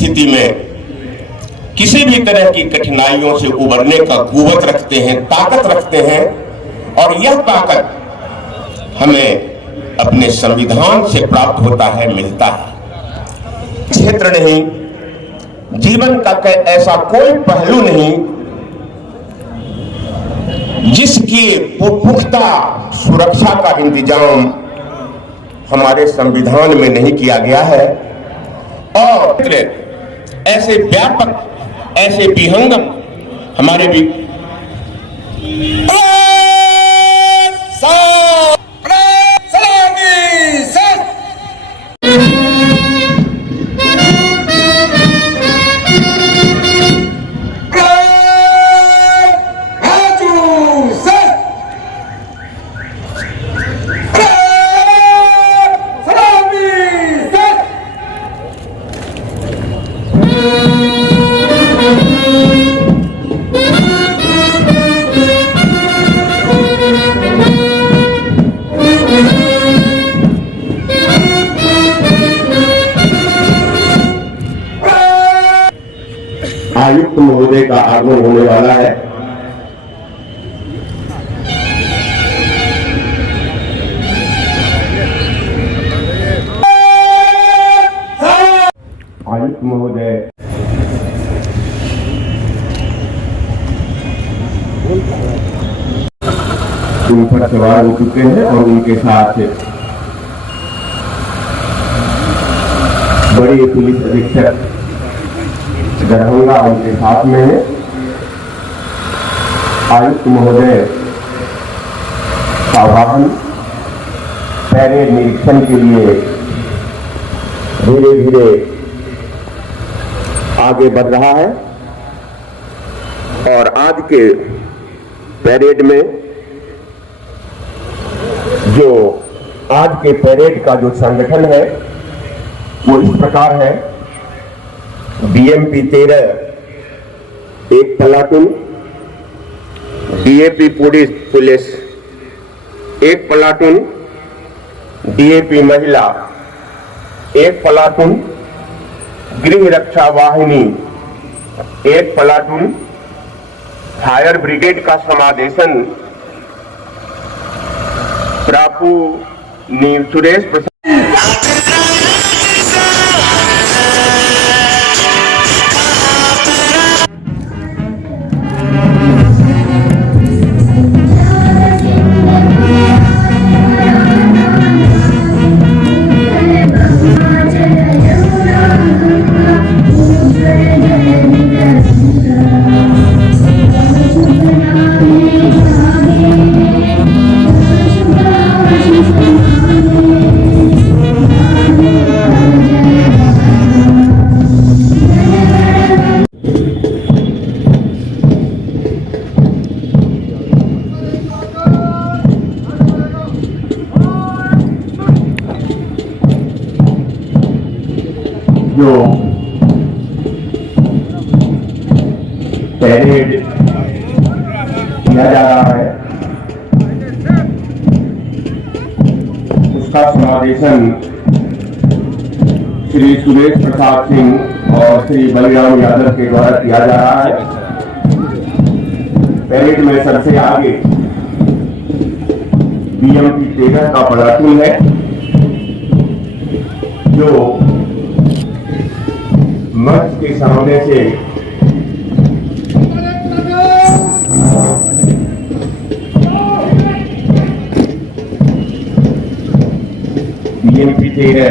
परिस्थिति में किसी भी तरह की कठिनाइयों से उबरने का कुव्वत रखते हैं, ताकत रखते हैं। और यह ताकत हमें अपने संविधान से प्राप्त होता है, मिलता है। क्षेत्र नहीं, जीवन का ऐसा कोई पहलू नहीं जिसकी पुख्ता सुरक्षा का इंतजाम हमारे संविधान में नहीं किया गया है। और ऐसे व्यापक, ऐसे विहंगम हमारे भी आयुक्त महोदय का आगमन होने वाला है। आयुक्त महोदय उन पर सवार हो चुके हैं और उनके साथ बड़े पुलिस अधीक्षक दरभंगा उनके साथ में है। आयुक्त महोदय का वाहन पैरेड निरीक्षण के लिए धीरे धीरे आगे बढ़ रहा है। और आज के पैरेड में आज के पैरेड का जो संगठन है वो इस प्रकार है। बीएमपी 13 एक प्लाटून, डीएपी पुलिस एक प्लाटून, डीएपी महिला एक प्लाटून, गृह रक्षा वाहिनी एक प्लाटून, फायर ब्रिगेड का समादेशन प्रापू सुरेश प्रसाद जो पैरेड किया जा रहा है उसका समादेशन श्री सुरेश प्रसाद सिंह और श्री बलिराम यादव के द्वारा किया जा रहा है। पैरेड में सबसे आगे बीएमपी 13 का प्लाटून है जो मंच के सामने से बीएमपी 13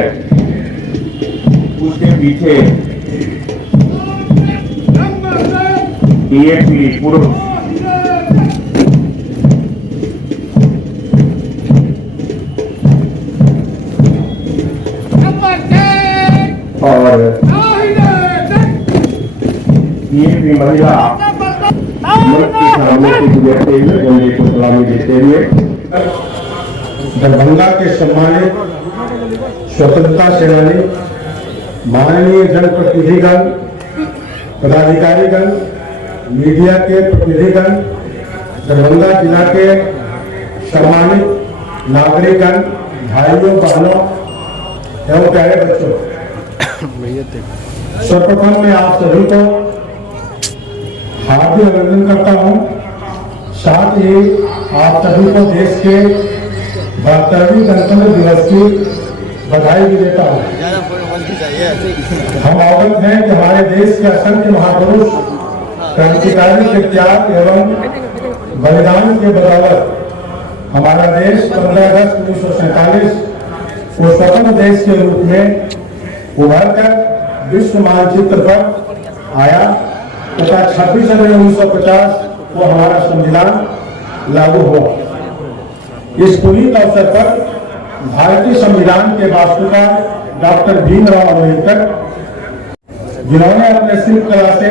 उसके पीछे डीएपी पुरुष और डीएपी महिला मंच के सामने से गुजरते हुए झंडे को सलामी देते हुए दरभंगा के सम्मानित स्वतंत्रता सेनानी, माननीय जनप्रतिनिधिगण, पदाधिकारीगण, मीडिया के प्रतिनिधिगण, दरभंगा जिला के सम्मानित नागरिकगण, भाइयों बहनों एवं प्यारे बच्चों, सर्वप्रथम मैं आप सभी को हार्दिक अभिनंदन करता हूं, साथ ही आप सभी को देश के 72वें गणतंत्र दिवस की बधाई भी देता हूं। हम अवगत हैं कि हमारे देश के असंख्य महापुरुष क्रांतिकारी के त्याग एवं बलिदान के बदौलत हमारा देश 15 अगस्त 1947 को स्वतंत्र देश के रूप में उभर कर विश्व मानचित्र पर आया तथा 26 जनवरी 1950 को हमारा संविधान लागू हुआ। इस पुनीत अवसर पर भारतीय संविधान के वास्तुकार डॉक्टर भीमराव अम्बेडकर, जिन्होंने अपने शिल्प कला से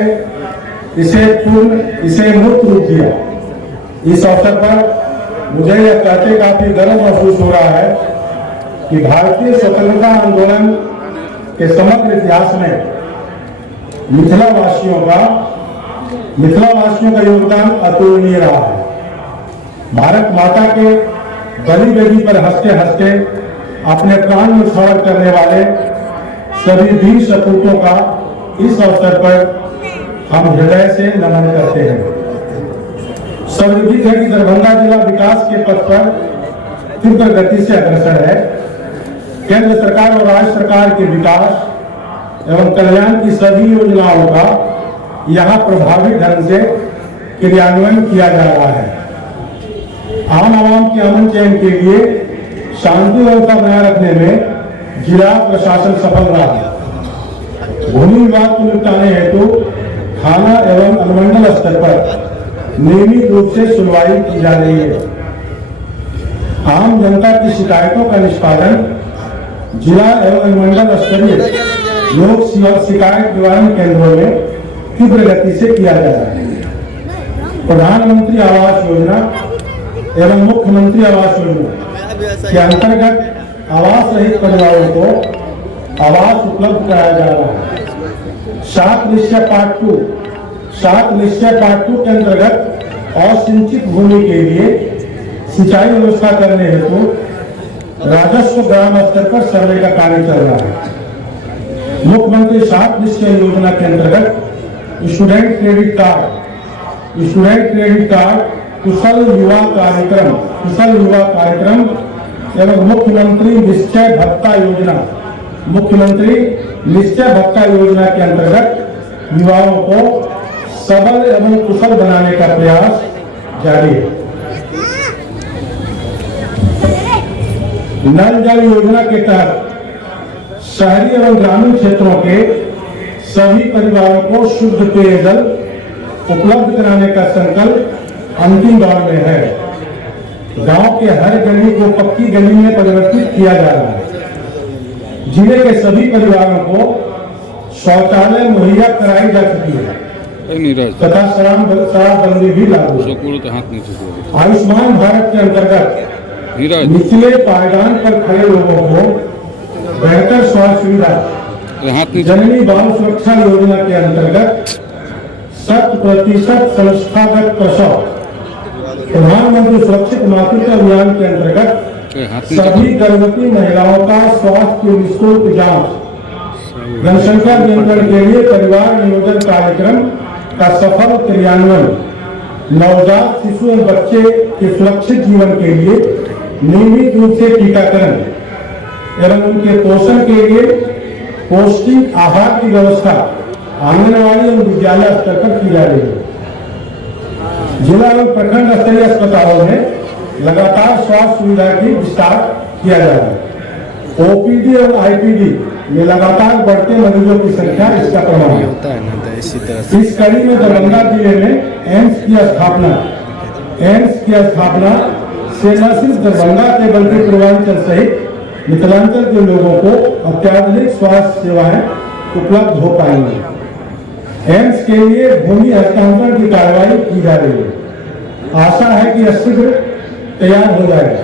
इसे मूर्त रूप दिया, इस अवसर पर मुझे यह कहते काफी गर्व महसूस हो रहा है कि भारतीय स्वतंत्रता आंदोलन के समग्र इतिहास में मिथिलावासियों का योगदान अतुलनीय रहा है। भारत माता के बलि वेदी पर हंसते हंसते अपने प्राण न्यौछावर करने वाले सभी वीर सपूतों का इस अवसर पर हम हृदय से नमन करते हैं। सर्वविदित है कि दरभंगा जिला विकास के पथ पर तीव्र गति से अग्रसर है। केंद्र सरकार और राज्य सरकार के विकास एवं कल्याण की सभी योजनाओं का यहाँ प्रभावी ढंग से क्रियान्वयन किया जा रहा है। आम आवाम के अमन चैन के लिए शांति व्यवस्था बनाए रखने में जिला प्रशासन सफल रहा है। भूमि विवाद को निपटाने हेतु थाना एवं अनुमंडल स्तर पर नियमित रूप से सुनवाई की जा रही है। आम जनता की शिकायतों का निष्पादन जिला एवं अनुमंडल स्तरीय लोक शिकायत निवारण केंद्रों में तीव्र गति से किया जा रहा है। प्रधानमंत्री आवास योजना एवं मुख्यमंत्री आवास योजना के अंतर्गत आवास रहित परिवारों को आवास उपलब्ध कराया जा रहा है। 7 निश्चय पार्ट 2 के अंतर्गत असिंचित भूमि के लिए सिंचाई व्यवस्था करने हेतु राजस्व ग्राम स्तर पर सर्वे का कार्य चल रहा है। मुख्यमंत्री 7 निश्चय योजना के अंतर्गत स्टूडेंट क्रेडिट कार्ड, कुशल युवा कार्यक्रम एवं मुख्यमंत्री निश्चय भत्ता योजना के अंतर्गत युवाओं को सबल एवं कुशल बनाने का प्रयास जारी है। नल जल योजना के तहत शहरी एवं ग्रामीण क्षेत्रों के सभी परिवारों को शुद्ध पेयजल उपलब्ध कराने का संकल्प अंतिम दौर में है। गांव के हर गली को पक्की गली में परिवर्तित किया जा रहा है। जिले के सभी परिवारों को शौचालय मुहैया कराई जा चुकी है तथा शराबबंदी भी लागू है। आयुष्मान भारत के अंतर्गत निचले पायदान पर खड़े लोगों को बेहतर स्वास्थ्य सुविधा, जननी बाल सुरक्षा योजना के अंतर्गत 100% संस्थागत प्रसव, प्रधानमंत्री सुरक्षित मातृत्व अभियान के अंतर्गत सभी गर्भवती महिलाओं का स्वास्थ्य निःशुल्क जांच, जनसंख्या नियंत्रण के लिए परिवार नियोजन कार्यक्रम का सफल क्रियान्वयन, नवजात शिशु और बच्चे के सुरक्षित जीवन के लिए नियमित रूप से टीकाकरण एवं उनके पोषण के लिए पौष्टिक आहार की व्यवस्था आंगनबाड़ी एवं विद्यालय स्तर पर की जा रही है। जिला एवं प्रखंड स्तरीय अस्पतालों में लगातार स्वास्थ्य सुविधा की विस्तार किया जा रहा है। ओपीडी और आईपीडी में लगातार बढ़ते मरीजों की संख्या इसका प्रमाण है। इस कड़ी में दरभंगा जिले में एम्स की स्थापना से न सिर्फ दरभंगा के बल्कि पूर्वांचल सहित मिथिलांचल के लोगों को अत्याधुनिक स्वास्थ्य सेवाएं उपलब्ध हो पाएंगी। एम्स के लिए भूमि हस्तांतरण की कार्रवाई की जा रही है। आशा है कि यह शीघ्र तैयार हो जाएगा।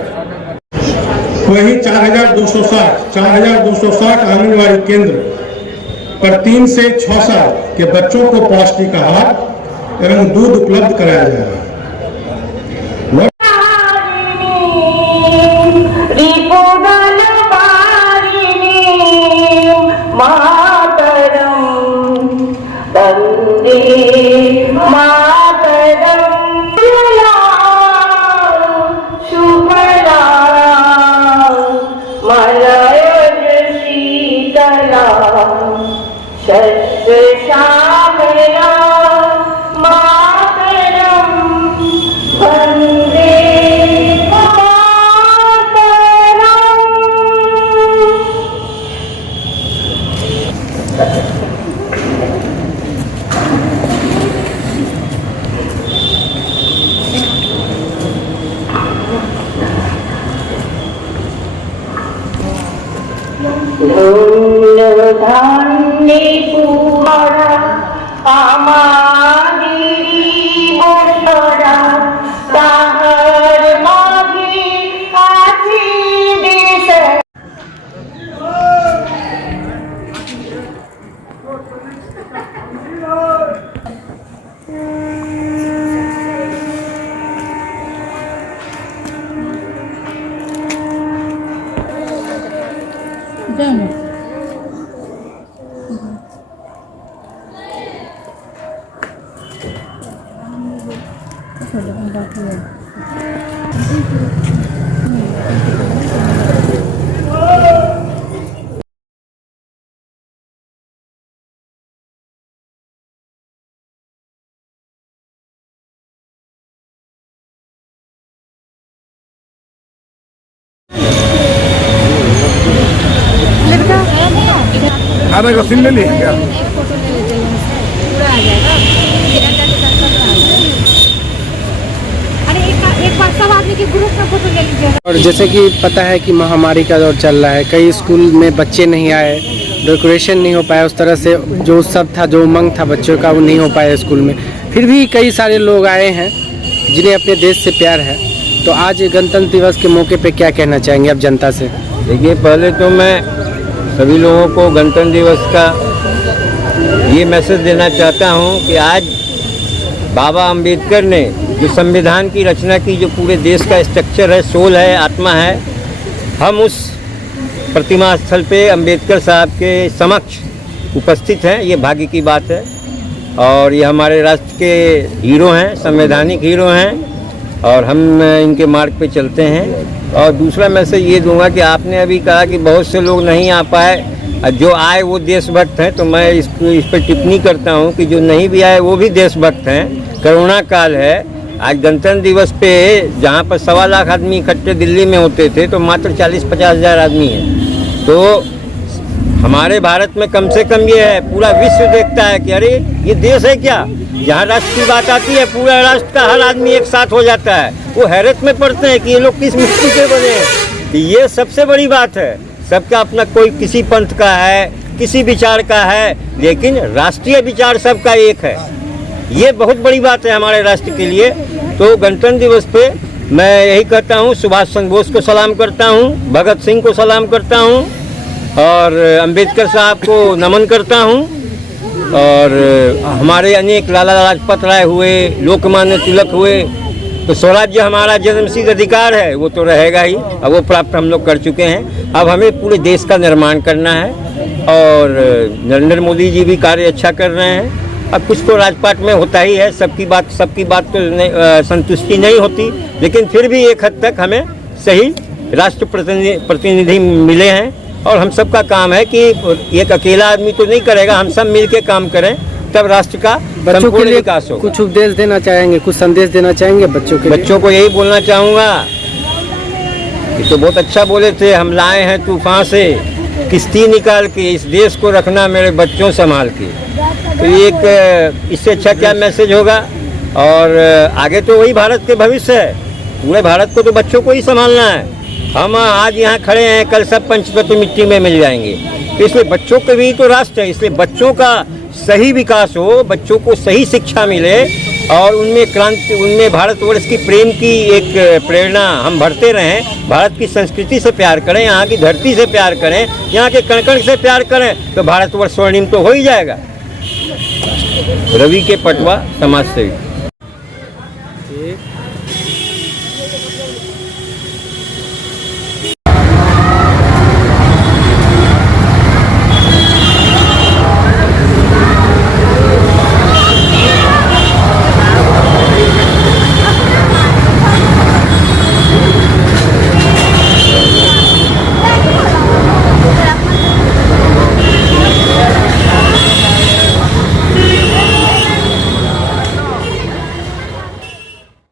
वहीं 4260 आंगनबाड़ी केंद्र पर 3 से 6 साल के बच्चों को पौष्टिक आहार एवं दूध उपलब्ध कराया जाएगा। मातरम धान्य पुरा आमादिरी बसरा ताहार माघे आछि देश। खाना का सीन ले लिया क्या? पूरा आ जाएगा। अरे एक बार सब आदमी के ग्रुप में फोटो ले लीजिए। और जैसे कि पता है कि महामारी का दौर चल रहा है, कई स्कूल में बच्चे नहीं आए, डेकोरेशन नहीं हो पाया, उस तरह से जो उत्सव था, जो उमंग था बच्चों का, वो नहीं हो पाया स्कूल में। फिर भी कई सारे लोग आए हैं जिन्हें अपने देश से प्यार है। तो आज गणतंत्र दिवस के मौके पे क्या कहना चाहेंगे आप जनता से? देखिए, पहले तो मैं सभी लोगों को गणतंत्र दिवस का ये मैसेज देना चाहता हूँ कि आज बाबा अंबेडकर ने जो संविधान की रचना की, जो पूरे देश का स्ट्रक्चर है, सोल है, आत्मा है, हम उस प्रतिमा स्थल पे अंबेडकर साहब के समक्ष उपस्थित हैं। ये भाग्य की बात है और ये हमारे राष्ट्र के हीरो हैं, संवैधानिक हीरो हैं और हम इनके मार्ग पे चलते हैं। और दूसरा मैसेज ये दूंगा कि आपने अभी कहा कि बहुत से लोग नहीं आ पाए, जो आए वो देशभक्त हैं, तो मैं इस पर टिप्पणी करता हूँ कि जो नहीं भी आए वो भी देशभक्त हैं। कोरोना काल है, आज गणतंत्र दिवस पे जहाँ पर 1.25 लाख आदमी इकट्ठे दिल्ली में होते थे तो मात्र 40-50 हज़ार आदमी हैं। तो हमारे भारत में कम से कम ये है, पूरा विश्व देखता है कि अरे ये देश है क्या, जहाँ राष्ट्र की बात आती है पूरा राष्ट्र का हर आदमी एक साथ हो जाता है। वो हैरत में पड़ते हैं कि ये लोग किस मिट्टी के बने हैं। तो ये सबसे बड़ी बात है। सबका अपना, कोई किसी पंथ का है, किसी विचार का है, लेकिन राष्ट्रीय विचार सबका एक है। ये बहुत बड़ी बात है हमारे राष्ट्र के लिए। तो गणतंत्र दिवस पे मैं यही कहता हूँ, सुभाष चंद्र बोस को सलाम करता हूँ, भगत सिंह को सलाम करता हूँ और अंबेडकर साहब को नमन करता हूँ। और हमारे अनेक लाला लाजपत राय हुए, लोकमान्य तिलक हुए, तो स्वराज्य हमारा जन्मसिद्ध अधिकार है, वो तो रहेगा ही, अब वो प्राप्त हम लोग कर चुके हैं। अब हमें पूरे देश का निर्माण करना है और नरेंद्र मोदी जी भी कार्य अच्छा कर रहे हैं। अब कुछ तो राजपाट में होता ही है, सबकी बात तो संतुष्टि नहीं होती, लेकिन फिर भी एक हद तक हमें सही राष्ट्र प्रतिनिधि मिले हैं। और हम सबका काम है कि एक अकेला आदमी तो नहीं करेगा, हम सब मिल के काम करें, तब राष्ट्र का बच्चों के लिए विकास हो। कुछ उपदेश देना चाहेंगे, कुछ संदेश देना चाहेंगे बच्चों के लिए? बच्चों को यही बोलना चाहूँगा, ये तो बहुत अच्छा बोले थे, हम लाए हैं तूफान से किश्ती निकाल के, इस देश को रखना मेरे बच्चों संभाल के। तो एक इससे अच्छा क्या मैसेज होगा। और आगे तो वही भारत के भविष्य है, पूरे भारत को तो बच्चों को ही संभालना है। हम आज यहाँ खड़े हैं, कल सब पंचतत्व मिट्टी में मिल जाएंगे। तो इसलिए बच्चों के भी तो राष्ट्र है, इसलिए बच्चों का सही विकास हो, बच्चों को सही शिक्षा मिले और उनमें भारतवर्ष की प्रेम की एक प्रेरणा हम भरते रहें। भारत की संस्कृति से प्यार करें, यहाँ की धरती से प्यार करें, यहाँ के कण-कण से प्यार करें, तो भारतवर्ष स्वर्णिम तो हो ही जाएगा। रवि के पटवा, समाज सेवी।